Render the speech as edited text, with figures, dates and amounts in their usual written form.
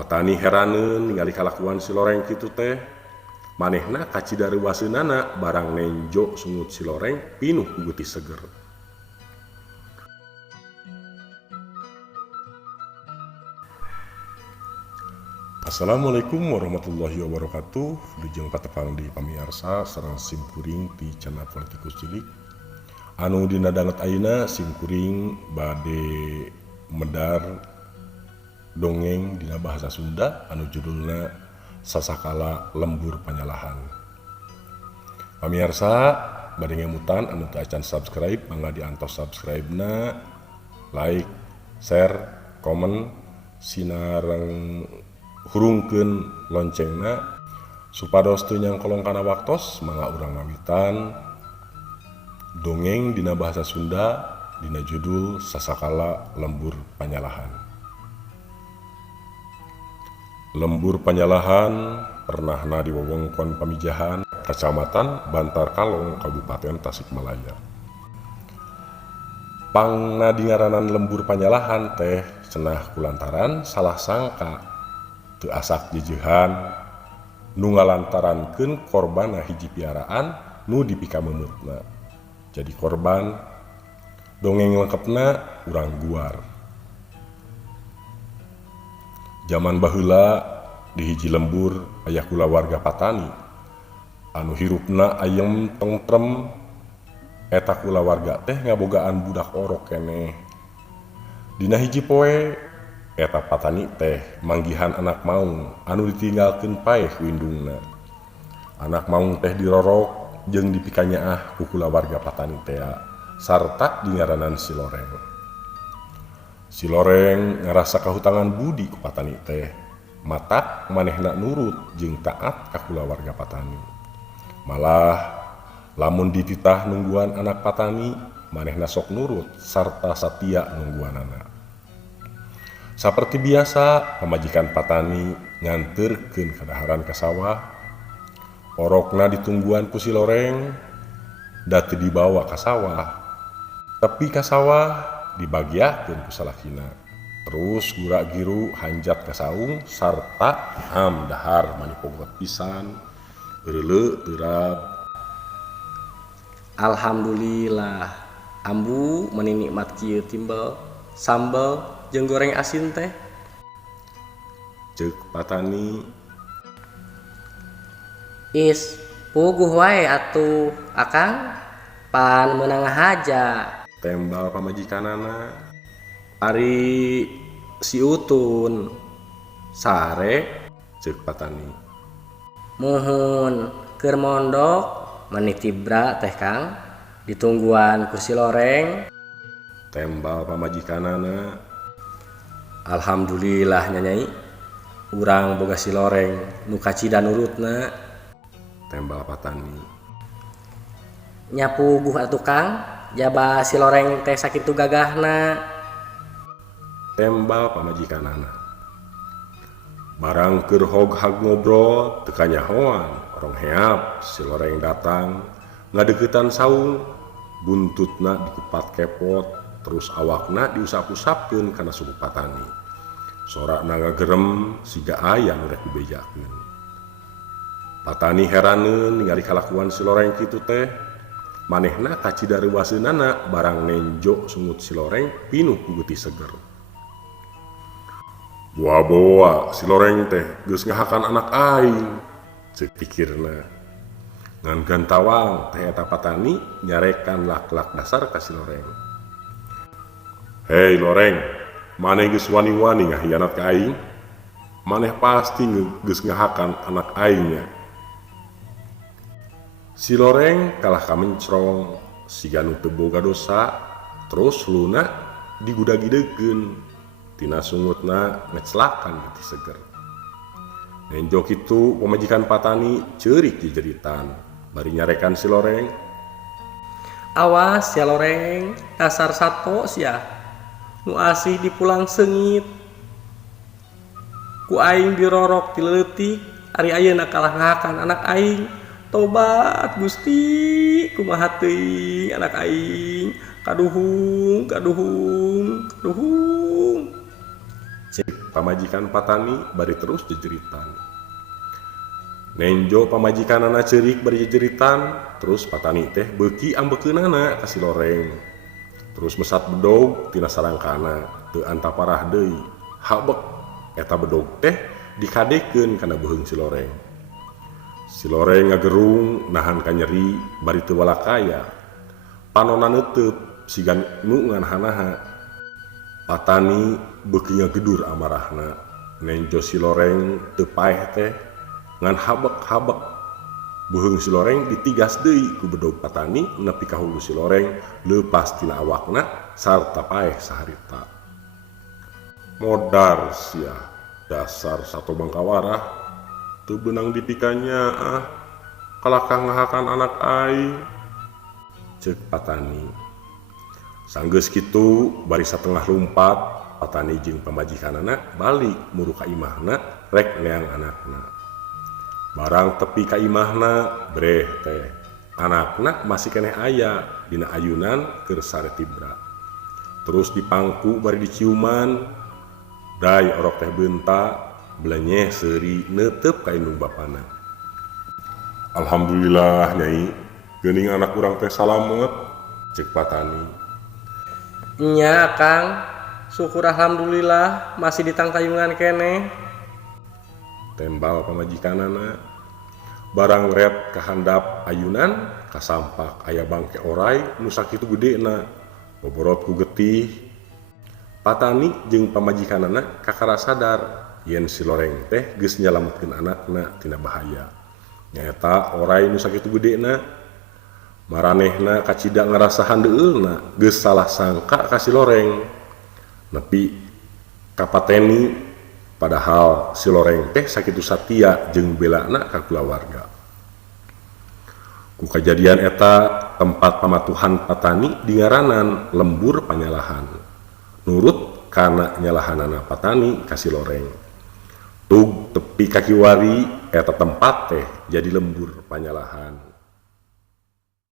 Patani heraneun ningali kalakuan si loreng kitu teh. Manehna kacidarewaseunana barang nenjo sungut si loreng pinuh ku geutis seger. Assalamualaikum warahmatullahi wabarakatuh. Lujeng patepang di pamiarsa sareng simkuring ti channel Politikus Cilik. Anu dina danget ayeuna simkuring bade medar dongeng dina bahasa Sunda anu judulna Sasakala Lembur Panyalahan. Pamiarsa bade ngemutan anu teu acan subscribe mangga diantos subscribe-na, like, share, komen, sinareng hurungkeun loncengna supados teu nyangkolong kana waktos mangga urang mawitan dongeng dina bahasa Sunda dina judul Sasakala Lembur Panyalahan. Lembur Panyalahan pernahna di wewengkon Pamijahan, Kecamatan Bantar Kalong, Kabupaten Tasikmalaya. Pangna dingaranan lembur panyalahan teh cenah kulantaran salah sangka teu asak jejehan nu ngalantarankeun korban hiji piaraan nu dipikameumutna. Jadi korban dongeng lengkapna urang guar. Zaman baheula di hiji lembur aya kulawarga Patani anu hirupna ayem tentrem. Eta kulawarga teh ngabogaan budak orok keneh. Dina hiji poe eta Patani teh manggihan anak maung anu ditinggalkeun paeh ku indungna. Anak maung teh dirorok jeung dipikanyaah ku kulawarga Patani teh sarta dingaranan si loreng. Si loreng ngarasa kahutangan budi ku Patani teh. Matak manehna nurut jeung taat ka kulawarga Patani. Malah lamun dititah nungguan anak Patani manehna sok nurut sarta satia nungguanana. Saperti biasa pamajikan Patani nganterkeun kadaharan ka sawah. Orokna ditungguan ku si loreng da teu dibawa ka sawah. Tepi ka sawah dibagiakeun ku salakina. Terus gura-giru hanjat ka saung sarta dahar manipogot pisan eureuleu teurab. Alhamdulillah, ambu meuni nikmat kieu timbel, sambel jeung goreng asin teh. Ceuk Patani. Is, puguh wae atuh, Akang. Pan meunang haja. Tembal pamajikanana. Ari si Utun sare, Ceuk Patani. muhun keur mondok menitibra teh Kang, ditungguan kursi loreng. Tembal pamajikanana. Alhamdulillah nyanyai, urang boga si loreng nu kacida nurutna. Tembal Patani. Nyapuguh atuh Kang, jaba si loreng teh sakitu gagahna. Tembal pamajikanana. Barang keur hoghag ngobrol teu kanyahoan orong heap si loreng datang ngadeuketan saung, buntutna dikupat kepot terus awakna diusap-usapkeun kana suku Patani. Sorakna ngagerem siga aya nu rek dibejakeun. Patani heraneun ningali kalakuan si loreng kitu teh. Manehna kacidarewaseunana barang nenjo sungut si loreng pinuh ku geutis seger. Boa-boa si loreng teh geus ngahakan anak aing, ceuk pikirna. Ngan gantawang teh eta Patani nyarekan lak-lak dasar ka si loreng. Hei loreng, maneh geus wani-wani ngahianat ka aing? Maneh pasti geus ngahakan anak aingnya. Si loreng kalah kamencrong siga nu teu boga dosa, terus luna digudagidekeun tina sungutna ngecelakan geutis seger. Nenjo kitu pamajikan Patani ceurik jejeritan bari nyarekan si loreng. Awas ya loreng, dasar sato sia, nu asih dipulang seungit. Ku aing dirorok ti leutik, ari ayeuna kalah ngahakan anak aing. Tobat Gusti, kumaha teuing anak aing, kaduhung. Cek pamajikan Patani bari terus jejeritan. Nenjo pamajikanana ceurik bari jejeritan, terus Patani teh beuki ambekeunana ka Siloreng. Terus mesat bedog tina sarangkana teu antaparah deui. Habek eta bedog teh dikadekeun kana beuheung Siloreng. Siloreng ngagerung nahan ka nyeri bari teu walakaya. Panonna neuteub sigan nu nganhanaha. Patani beuki ngagedur amarahna. Nenjo Siloreng teu paeh teh ngan habek-habek. Beuheung Siloreng ditigas deui ku bedog Patani nepi ka hulu Siloreng leupas tina awakna sarta paeh saharita. Modar sia dasar sato bangkawarah teu beunang dipikanya kalakang ngahakan anak aing, ceuk Patani. Sanggeus kitu bari satengah lumpat Patani jeung pamajikanana balik muru ka imahna rek neang anakna. Barang tepi ka imahna breh teh anakna masih keneh aya dina ayunan keur sare tibra. Terus dipangku bari diciuman, dai orok teh beunta belenyeh seuri neuteup ka indung bapana. Alhamdulillah Nyai, geuning anak urang teh salamet, ceuk Patani. Nya Kang, syukur alhamdulillah masih ditangkayungan keneh. Tembal pamajikanana. Barang ret kahandap ayunan kasampak aya bangke oray nu sakitu gedena boborot ku getih. Patani jeung pamajikanana kakara sadar yen Siloreng teh geus nyalametkeun anakna tina bahaya. Nyaeta oray nu sakitu gedena. Maranehna kacida ngarasahan deueulna geus salah sangka ka Siloreng. Nepi ka Pateni padahal Siloreng teh sakitu satia jeung belana ka kulawarga. Ku kajadian eta tempat pamatuhan Patani dingaranan Lembur Panyalahan. Nurut kana nyalahanana Patani ka Siloreng. Tug tepi kaki wari eta tempat teh jadi Lembur Panyalahan.